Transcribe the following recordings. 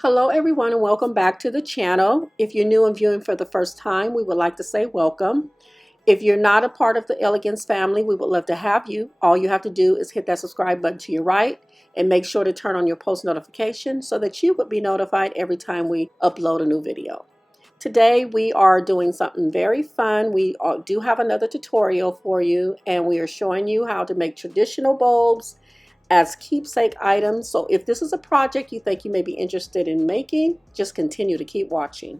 Hello everyone and welcome back to the channel. If you're new and viewing for the first time, we would like to say welcome. If you're not a part of the Elegance family, we would love to have you. All you have to do is hit that subscribe button to your right and make sure to turn on your post notifications so that you would be notified every time we upload a new video. Today we are doing something very fun. We do have another tutorial for you, and we are showing you how to make traditional bulbs as keepsake items. So if this is a project you think you may be interested in making, just continue to keep watching.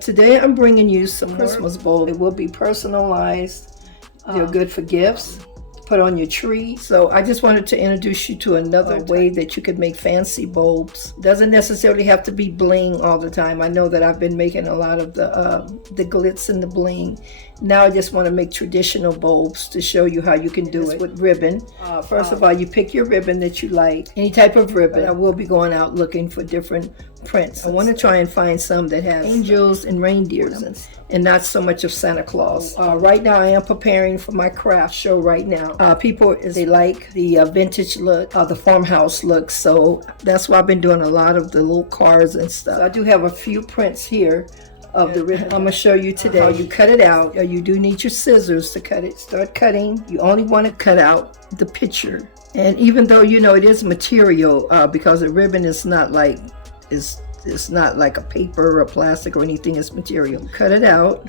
Today I'm bringing you some Christmas bulbs. It will be personalized. They're good for gifts, put on your tree. So I just wanted to introduce you to another way that you could make fancy bulbs. Doesn't necessarily have to be bling all the time. I know that I've been making a lot of the glitz and the bling. Now I just want to make traditional bulbs to show you how you can do it with ribbon. First of all, you pick your ribbon that you like, any type of ribbon. I will be going out looking for different prints. I want to try and find some that have angels and reindeers and not so much of Santa Claus. Right now I am preparing for my craft show right now. People, they like the vintage look, the farmhouse look, so that's why I've been doing a lot of the little cars and stuff. So I do have a few prints here of the ribbon. I'm going to show you today how you cut it out. You do need your scissors to cut it. Start cutting. You only want to cut out the picture. And even though, you know, it is material, because the ribbon is not like, it's not like a paper or plastic or anything, it's material. Cut it out.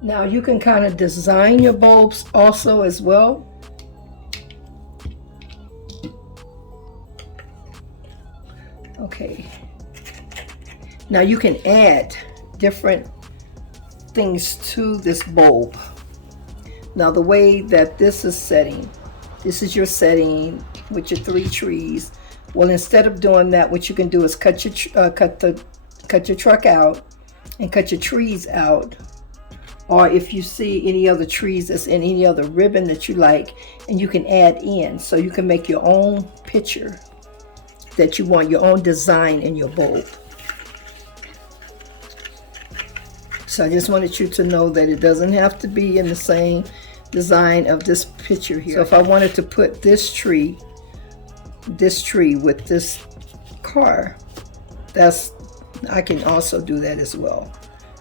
Now you can kind of design your bulbs also as well. Okay. Now you can add different things to this bulb. Now the way that this is setting, this is your setting with your 3 trees. Well, instead of doing that, what you can do is cut your truck out and cut your trees out. Or if you see any other trees that's in any other ribbon that you like, and you can add in, so you can make your own picture that you want, your own design in your bulb. So I just wanted you to know that it doesn't have to be in the same design of this picture here. So if I wanted to put this tree with this car, I can also do that as well,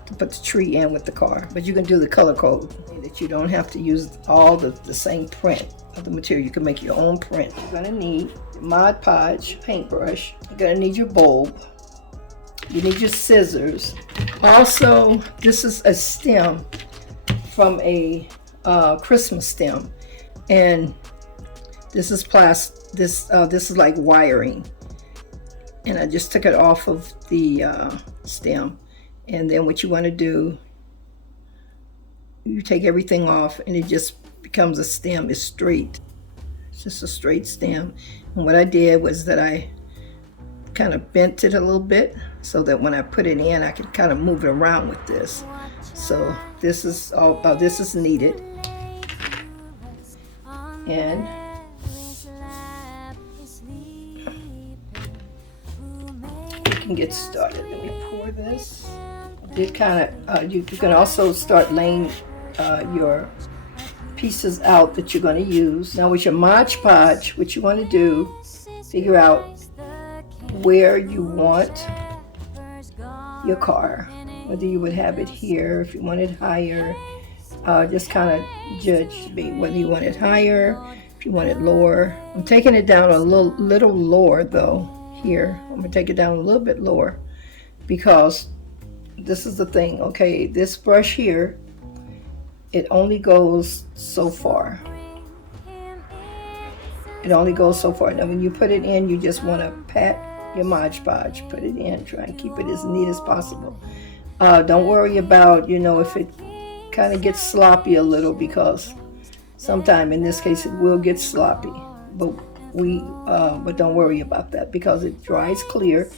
to put the tree in with the car. But you can do the color code, that you don't have to use all the same print of the material. You can make your own print. You're gonna need your Mod Podge paintbrush. You're gonna need your bulb. You need your scissors. Also, this is a stem from a Christmas stem, and this is plastic. This is like wiring, and I just took it off of the stem. And then what you want to do, you take everything off, and it just becomes a stem. It's straight. It's just a straight stem. And what I did was that I kind of bent it a little bit so that when I put it in, I could kind of move it around with this. So this is all. This is needed, and we can get started. Let me pour this. It kind of you can also start laying your pieces out that you're going to use. Now with your Mod Podge, what you want to do, figure out where you want your car, whether you would have it here, if you want it higher. Just kind of judge whether you want it higher, if you want it lower. I'm taking it down a little lower though here. I'm going to take it down a little bit lower because this is the thing. Okay, this brush here, it only goes so far. It only goes so far. Now when you put it in, you just want to pat your Mod Podge, put it in, try and keep it as neat as possible. Don't worry about, you know, if it kind of gets sloppy a little, because sometime in this case it will get sloppy, but don't worry about that because it dries clear.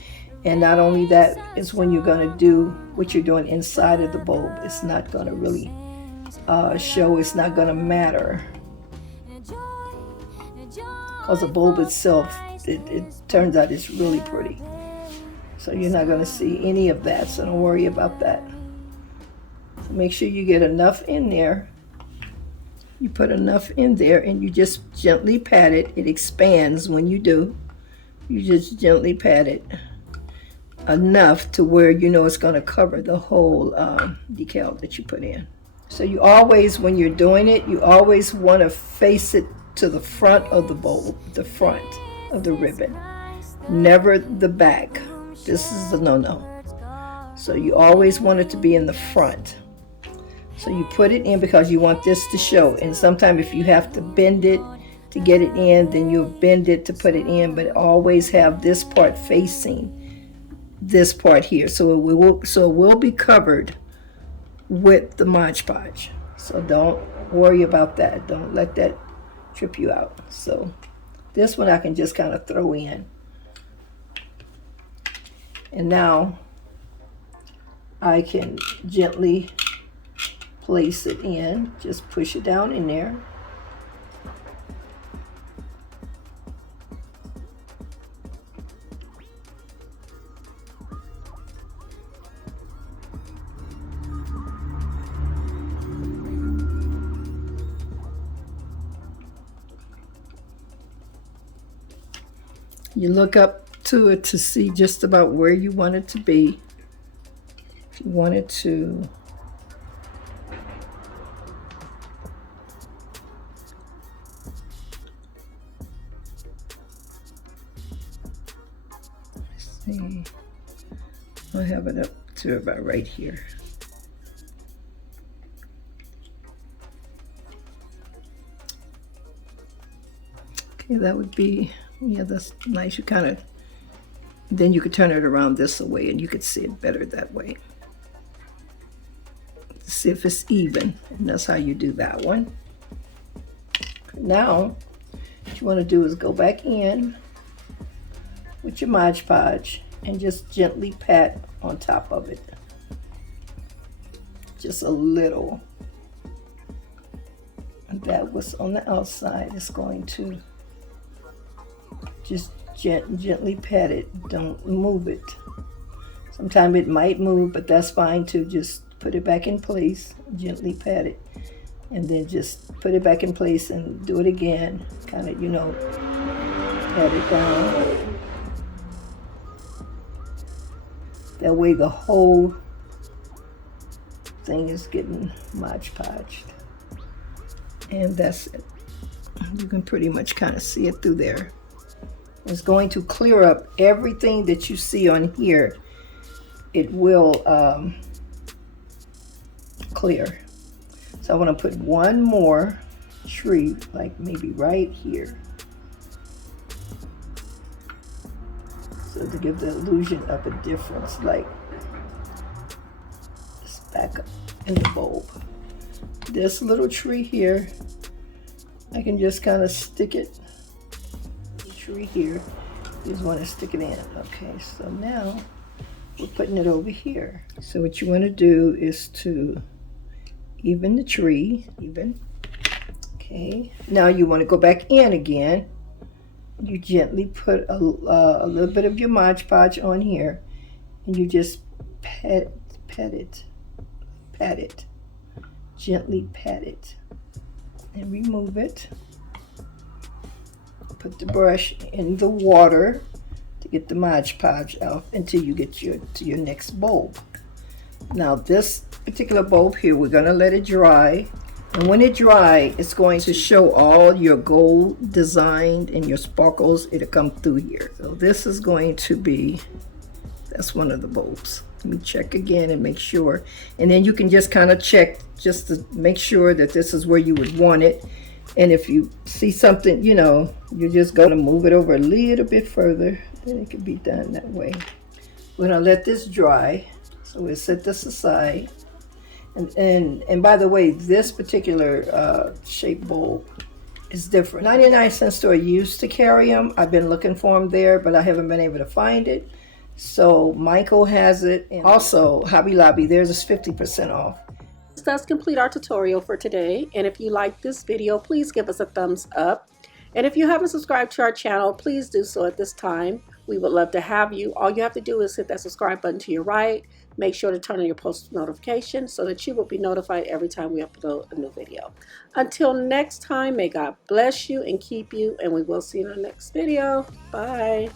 And not only that, it's when you're going to do what you're doing inside of the bulb, it's not going to really show, it's not going to matter, because the bulb itself, it turns out it's really pretty. So you're not going to see any of that, so don't worry about that. So make sure you get enough in there You put enough in there and you just gently pat it. It expands when you do. You just gently pat it enough to where you know it's going to cover the whole decal that you put in. So you always, when you're doing it, you always want to face it to the front of the bowl, the front of the ribbon, never the back. This is the no-no. So you always want it to be in the front. So you put it in because you want this to show. And sometimes if you have to bend it to get it in, then you'll bend it to put it in, but always have this part facing this part here. So it will be covered with the Mod Podge. So don't worry about that. Don't let that trip you out. So this one I can just kind of throw in. And now I can gently place it in. Just push it down in there. You look up to it to see just about where you want it to be. If you want it to see, I'll have it up to about right here. Okay, that would be, yeah, that's nice. You kind of, then you could turn it around this way and you could see it better that way. See if it's even, and that's how you do that one. Now, what you want to do is go back in with your Mod Podge and just gently pat on top of it. Just a little. And that was on the outside. It's going to just gently pat it. Don't move it. Sometimes it might move, but that's fine too. Just put it back in place, gently pat it, and then just put it back in place and do it again. Kind of, you know, pat it down. That way the whole thing is getting Mod Podged. And that's it. You can pretty much kind of see it through there. It's going to clear up everything that you see on here. It will clear. So I want to put one more tree, like maybe right here. So to give the illusion of a difference, like this back up in the bulb. This little tree here, I can just kind of stick it. Tree here, you just want to stick it in. Okay, so now we're putting it over here. So what you want to do is to even the tree, even. Okay, now you want to go back in again. You gently put a little bit of your Mod Podge on here, and you just pat it, gently pat it, and remove it. Put the brush in the water to get the Mod Podge out until you get to your next bulb. Now this particular bulb here, we're going to let it dry. And when it dries, it's going to show all your gold designed and your sparkles. It'll come through here. So this is going to be, that's one of the bulbs. Let me check again and make sure. And then you can just kind of check just to make sure that this is where you would want it. And if you see something, you know, you're just going to move it over a little bit further. Then it can be done that way. We're going to let this dry. So we'll set this aside. And by the way, this particular shape bulb is different. 99-cent store used to carry them. I've been looking for them there, but I haven't been able to find it. So Michael has it. And also Hobby Lobby, theirs is 50% off. This does complete our tutorial for today. And if you like this video, please give us a thumbs up. And if you haven't subscribed to our channel, please do so at this time. We would love to have you. All you have to do is hit that subscribe button to your right, Make sure to turn on your post notifications so that you will be notified every time we upload a new video. Until next time, may God bless you and keep you, and we will see you in the next video. Bye.